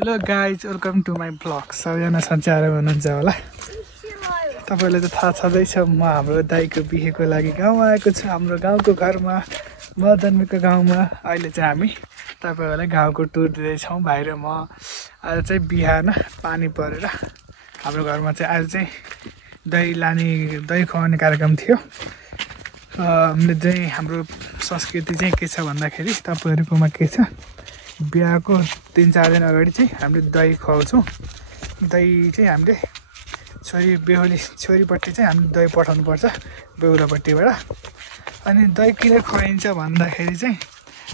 Hello guys, welcome to my blog. सबैजना सन्चै हुनुहुन्छ होला। तपाईँलाई त थाहा छँदैछ, म हाम्रो दाइको बिहेको लागि गाउँ आएको छु। हाम्रो गाउँको घरमा, म जन्मेको गाउँमा। अहिले चाहिँ हामी तपाईँहरूलाई गाउँको टुर दिँदैछौँ। भाइ र म आज चाहिँ बिहान पानी परेर हाम्रो घरमा चाहिँ आज चाहिँ दही खुवाउने कार्यक्रम थियो। हामीले चाहिँ हाम्रो संस्कृति चाहिँ के छ भन्दाखेरि तपाईँहरूकोमा के छ, बिहाको 3-4 दिन अगाडि चाहिँ हामीले दही खुवाउँछौँ। दही चाहिँ हामीले छोरीपट्टि चाहिँ हामीले दही पठाउनुपर्छ बेहुलापट्टिबाट। अनि दही किन खुवाइन्छ भन्दाखेरि चाहिँ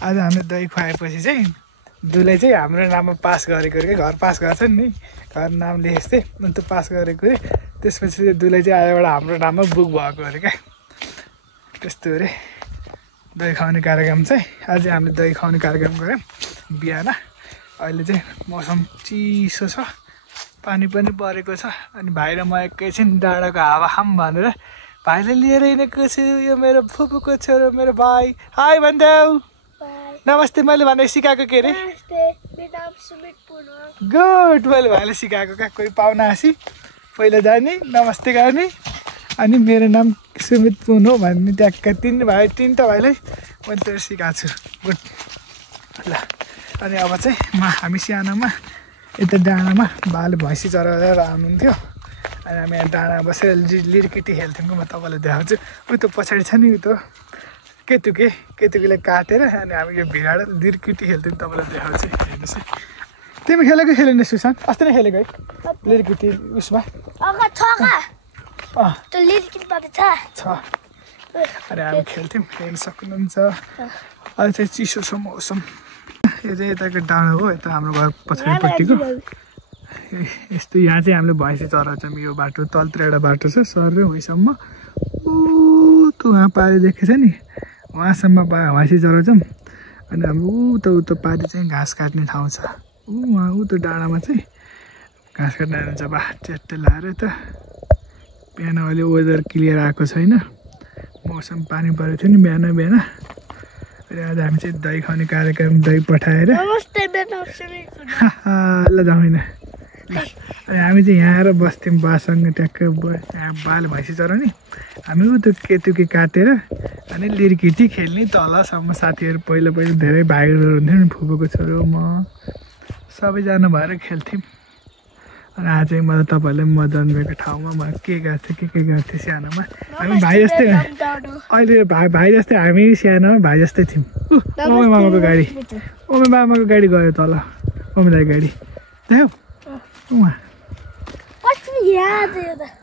आज हामीले दही खुवाएपछि चाहिँ दुलै चाहिँ हाम्रो नाममा पास गरेको अरे, घर पास गर्छन् नि, घर नाम लेखेपछि अनि त्यो पास गरेको अरे। त्यसपछि चाहिँ दुलै चाहिँ आजबाट हाम्रो नाममा बुक भएको अरे क्या, त्यस्तो अरे। दही खुवाउने कार्यक्रम चाहिँ आज हामीले दही खुवाउने कार्यक्रम गऱ्यौँ बिहान। अहिले चाहिँ मौसम चिसो छ, पानी पनि परेको छ। अनि भाइ र म एकैछिन डाँडाको हावा खाऊँ भनेर भाइले लिएर हिँडेको छु। यो मेरो फुपूको छोरो, मेरो भाइ। हाई भन्देऊ। नमस्ते मैले भने सिकाएको के अरे? गुड, मैले भाइले सिकाएको क्या। कोही पाहुना आसी पहिला जाने नमस्ते गर्ने, अनि मेरो नाम सुमित पुन हो भन्ने ट्याक्क तिनवटा भाइलाई मैले त्यो सिकाएको छु। गुड ल। अनि अब चाहिँ हामी सानोमा यता डाँडामा बाले भैँसी चराएर आउनुहुन्थ्यो। अनि हामी यहाँ डाँडामा बसेर लिरकिटी खेल्थ्यौँ। म तपाईँलाई देखाउँछु। उयो त पछाडि छ नि, उयो त केतुकीले काटेर अनि हामी यो भिडाएर लिरकिटी खेल्थ्यौँ। तपाईँलाई देखाउँछु, हेर्नुहोस् है। तिमी खेलेन सुशान? अस्ति नै खेलेको है लिरकिटी उसमा? छ। अनि हामी खेल्थ्यौँ, हेर्न सक्नुहुन्छ। अहिले चाहिँ चिसो छ मौसम। यो चाहिँ यताको डाँडा हो, यता हाम्रो घर पछाडिपट्टिको। यस्तो यहाँ चाहिँ हामीले भैँसी चराउँछौँ। यो बाटो तलतिर एउटा बाटो छ सर वहीँसम्म, त उहाँ पारी देखेछ नि, उहाँसम्म भैँसी चराउँछौँ। अनि हाम्रो उतो पारी चाहिँ घाँस काट्ने ठाउँ छ। उहाँ उतो डाँडामा चाहिँ घाँस काट्ने जान्छ। बा च्याट्टे लाएर यता बिहान अहिले वेदर क्लियर आएको छैन, मौसम पानी परेको थियो नि बिहान। अनि आज हामी चाहिँ दही खुवाउने कार्यक्रम, दही पठाएर ल जाउँदैन। अनि हामी चाहिँ यहाँ आएर बस्थ्यौँ बासँग ट्याक्क। यहाँ बाले भैँसी चराउने, हामी उतो केतुकी काटेर अनि लिरकिटी खेल्ने तलसम्म। साथीहरू पहिला धेरै भाइहरू हुन्थ्यो नि, फुपूको छोरो म सबैजना भएर खेल्थ्यौँ। अनि आज चाहिँ म तपाईँहरूले म जन्मेको ठाउँमा म के गर्थेँ सानोमा। हामी भाइ जस्तै, अहिले भाइ जस्तै हामी सानोमा भाइ जस्तै थियौँ। ओमे मामाको गाडी गयो तल, ओमे दाई गाडी देख्यौ उहाँ।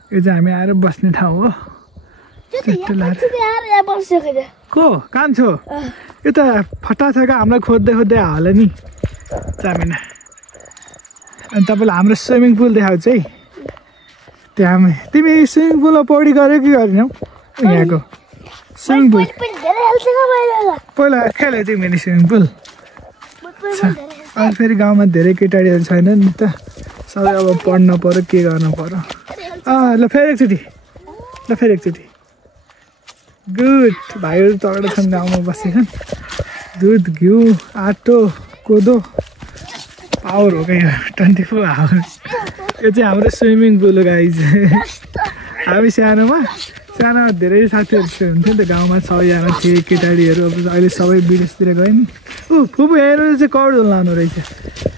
यो चाहिँ हामी आएर बस्ने ठाउँ हो। को कान्छो यो त फटा छ क्या, हामीलाई खोज्दै हाल नि चामिना। अनि तपाईँलाई हाम्रो स्विमिङ पुल देखाउँछु है। त्यहाँ तिमी स्विमिङ पुलमा पौडी गऱ्यौ कि गरेनौ? यहाँको स्विमिङ पुल पहिला खेलेको थियौ मैले स्विमिङ पुल। अनि फेरि गाउँमा धेरै केटाडीहरू छैन नि त, सबै अब पढ्न पऱ्यो, के गर्नु पऱ्यो। ल फेरि एकचोटि। गुड। भाइहरू तगडा छन्, गाउँमा बसेछन्। दुध, घिउ, आटो, कोदो पावर हो क्या, 24 आवर्स। यो चाहिँ हाम्रो स्विमिङ पुल हो गाइज। हामी सानोमा धेरै साथीहरू हुन्थ्यो नि त गाउँमा, सबैजना थिए केटाडीहरू। अब अहिले सबै विदेशतिर गयो नि। फुपू यहाँ चाहिँ कौडो लानु रहेछ।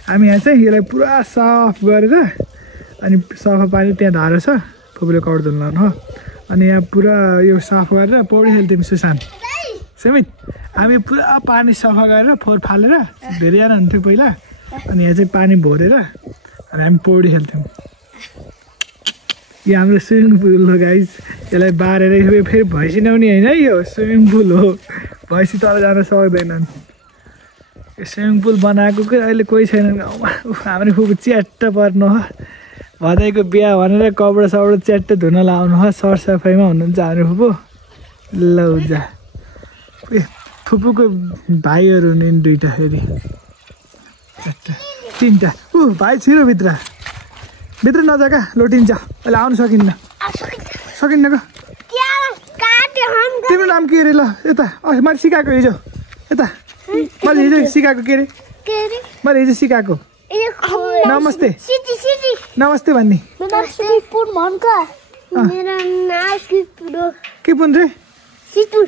हामी यहाँ चाहिँ यसलाई पुरा साफ गरेर, अनि सफा पानी त्यहाँ धारो छ, फुपूले कौडो लानु हो। अनि यहाँ पुरा यो साफ गरेर पौडी खेल्थ्यौँ सुशान समित। हामी पुरा पानी सफा गरेर फोहोर फालेर धेरैजना हुन्थ्यो पहिला। अनि यहाँ चाहिँ पानी भरेर अनि हामी पौडी खेल्थ्यौँ। यो हाम्रो स्विमिङ पुल हो गाइज। यसलाई बारेर फेरि भैँसी ल्याउने होइन है, यो स्विमिङ पुल हो। भैँसी तल जान सक्दैनन्। यो स्विमिङ पुल बनाएको कि अहिले कोही छैन गाउँमा। हाम्रो फुपू च्याट्ट पर्नु हो, भदाइको बिहा भनेर कपडा च्याट्ट धुन लाउनु हो, सरसफाइमा हुनुहुन्छ हाम्रो फुपू। ल जा। फुपूको भाइहरू हुने दुईवटा, फेरि 3टा। भाइ छिरो भित्र नजाका, लोटिन्छ। अहिले आउनु सकिन्न क? तिम्रो नाम के अरे? ल यता मैले सिकाएको हिजो, यता मैले हिजो सिकाएको के अरे? मैले हिजो सिकाएको नमस्ते सिटी सिटी नमस्ते भन्नी नमस्ते पुन भनका मेरो नाम सिपुर के पुन रे सिपुर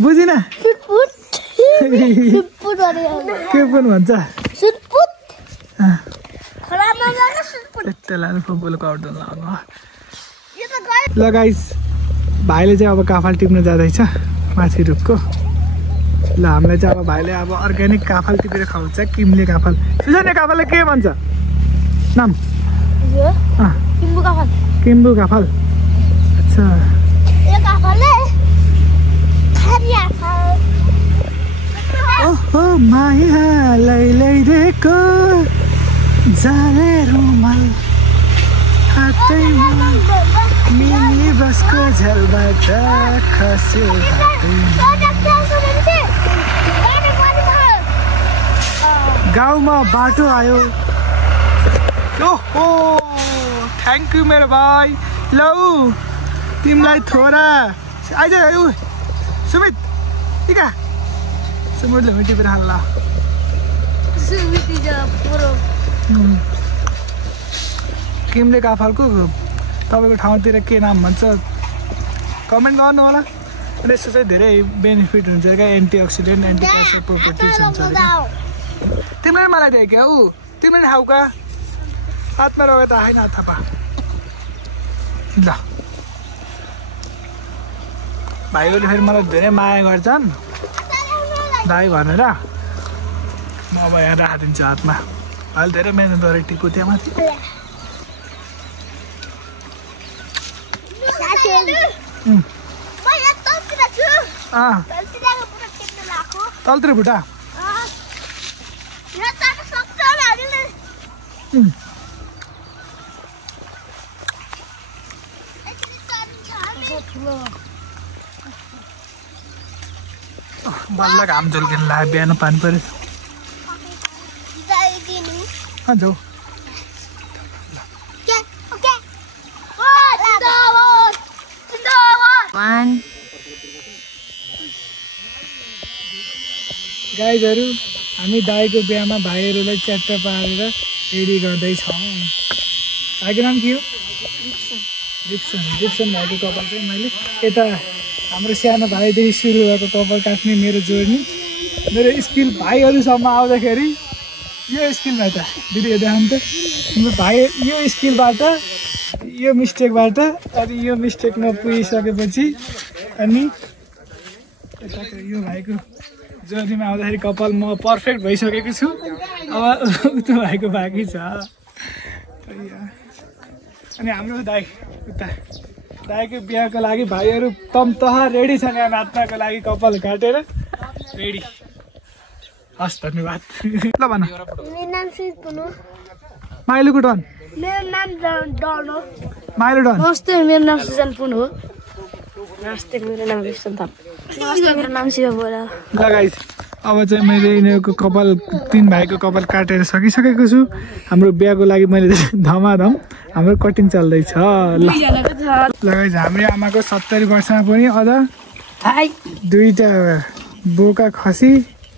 बुझिन सिपुर सिपुर अरे के पुन भन्छ सिपुर खलामा जान सिपुर त्यसलाई फुटबलको आउट लगाउनु यो त गयो ल गाइस भाइले चाहिँ अब काफल टिप्न जाँदैछ माथि रुखको ल हामीलाई चाहिँ अब भाइले अब अर्ग्यानिक काफल टिपेर खुवाउँछ किम्ले काफल सुजने काफलले के भन्छ नाम यो किम्बु काफल किम्बु काफल अच्छा यो काफलले खारिया ओहो मायालाई ल्याइदिएको जाले रुमाल हातैमा मिनी बसको झलबाट खस्यो गाउँमा बाटो आयो ओहो थ्याङ्क यू मेरो भाइ लौ तिमीलाई थोरा आइज सुमित टिका सुमितले पनि टिपेर खानु ल किमले काफलको तपाईँको ठाउँतिर के नाम भन्छ कमेन्ट गर्नु होला र यसो चाहिँ धेरै बेनिफिट हुन्छ क्या एन्टिअक्सिडेन्ट एन्टी क्यान्सर प्रोपर्टिज हुन्छ तिमीले मलाई दियो क्या ऊ तिमीले खाऊ का हातमा रह्यो त आएन थापा ल भाइहरूले फेरि मलाई धेरै माया गर्छन् दाइ भनेर म अब यहाँ राखिदिन्छु हातमा अहिले धेरै मेहनत गरेर टिप्यो त्यहाँ माथि तलतिर भुटा बल्ल घाम झुल्किन लाग्यो बिहान पानी पऱ्यो जाऊ गाइजहरू हामी दाइको बिहामा भाइहरूलाई च्याट्ट पारेर रेडी गर्दैछौँ भाइको नाम के हो डिप्सन डिप्सन भाइको कपाल चाहिँ मैले यता हाम्रो सानो भाइदेखि सुरु भएको कपाल काट्ने मेरो जोड्ने मेरो स्किल भाइहरूसम्म आउँदाखेरि यो स्किलमा त दिदी देखाउनु त हाम्रो भाइ यो स्किलबाट यो मिस्टेकबाट अनि यो मिस्टेकमा पुगिसकेपछि अनि यो भाइको जोडीमा आउँदाखेरि कपाल म पर्फेक्ट भइसकेको छु अब उता भाइको बाँकी छ अनि हाम्रो दाइ उता दाइको बिहाको लागि भाइहरू तह रेडी छन् यहाँ नाच्नको लागि कपाल काटेर रेडी हस् धन्यवाद ल भन मेरो नाम सिपुनु माइलो डन मेरो नाम डन हो माइलो डन नमस्ते मेरो नाम सुजन पुन हो नमस्ते मेरो नाम विष्णु थापा नमस्ते मेरो नाम शिव बोरा ल गाइस अब चाहिँ मैले यिनीहरूको कपाल तीन भाइको कपाल काटेर सकिसकेको छु हाम्रो बिहाको लागि मैले धमाधम हाम्रो कटिङ चल्दैछ ल गाइस हाम्रो आमाको 70 वर्षमा पनि अझ दुईटा बोका खसी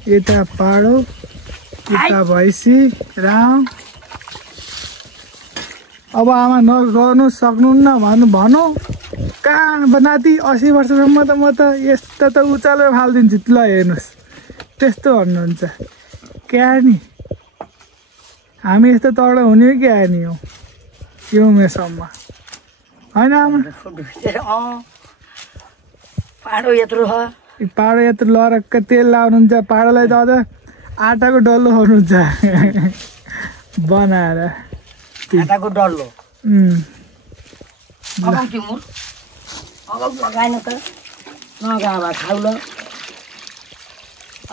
यता पाडो यता भैँसी राम अब आमा नगर्नु सक्नुहुन्न भन्नु कहाँ नाति 80 वर्षसम्म त म त यस्तो त उचालेर फालिदिन्छु ल हेर्नुहोस् त्यस्तो भन्नुहुन्छ क्या नि हामी यस्तो तगडा हुने हो क्या नि हो यो उमेरसम्म होइन आमा पाडो यत्रो लरक्क तेल लाउनुहुन्छ पाडोलाई त अझ आटाको डल्लो खानुहुन्छ बनाएर आटाको डल्लो लगाएन त नगावा खाउल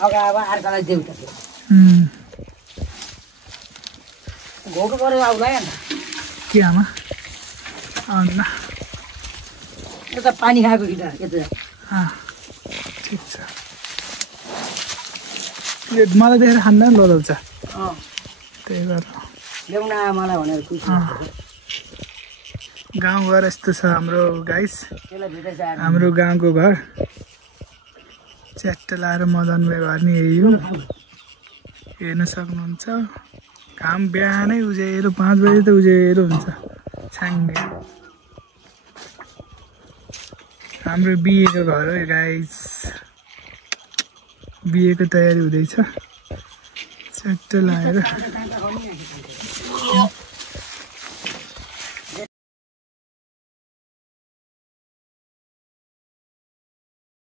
अगावा अर्कालाई देऊ त घोको पऱ्यो आउला नि के आमा आउनु यता पानी खाएको कि त ठिक छ मलाई देखेर खाँदा पनि लोदाउँछ त्यही गरेर ल्याउन मलाई भनेर खुसी गाउँघर यस्तो छ हाम्रो गाइस हाम्रो गाउँको घर च्याट्ट लाएर मदन भाइ घर नि यही हो हेर्न सक्नुहुन्छ घाम बिहानै उज्यालो 5 बजे त उज्यालो हुन्छ छ्याङ्गे हाम्रो बिहेको घर हो गाइस बिहेको तयारी हुँदैछ चट्ट लाएर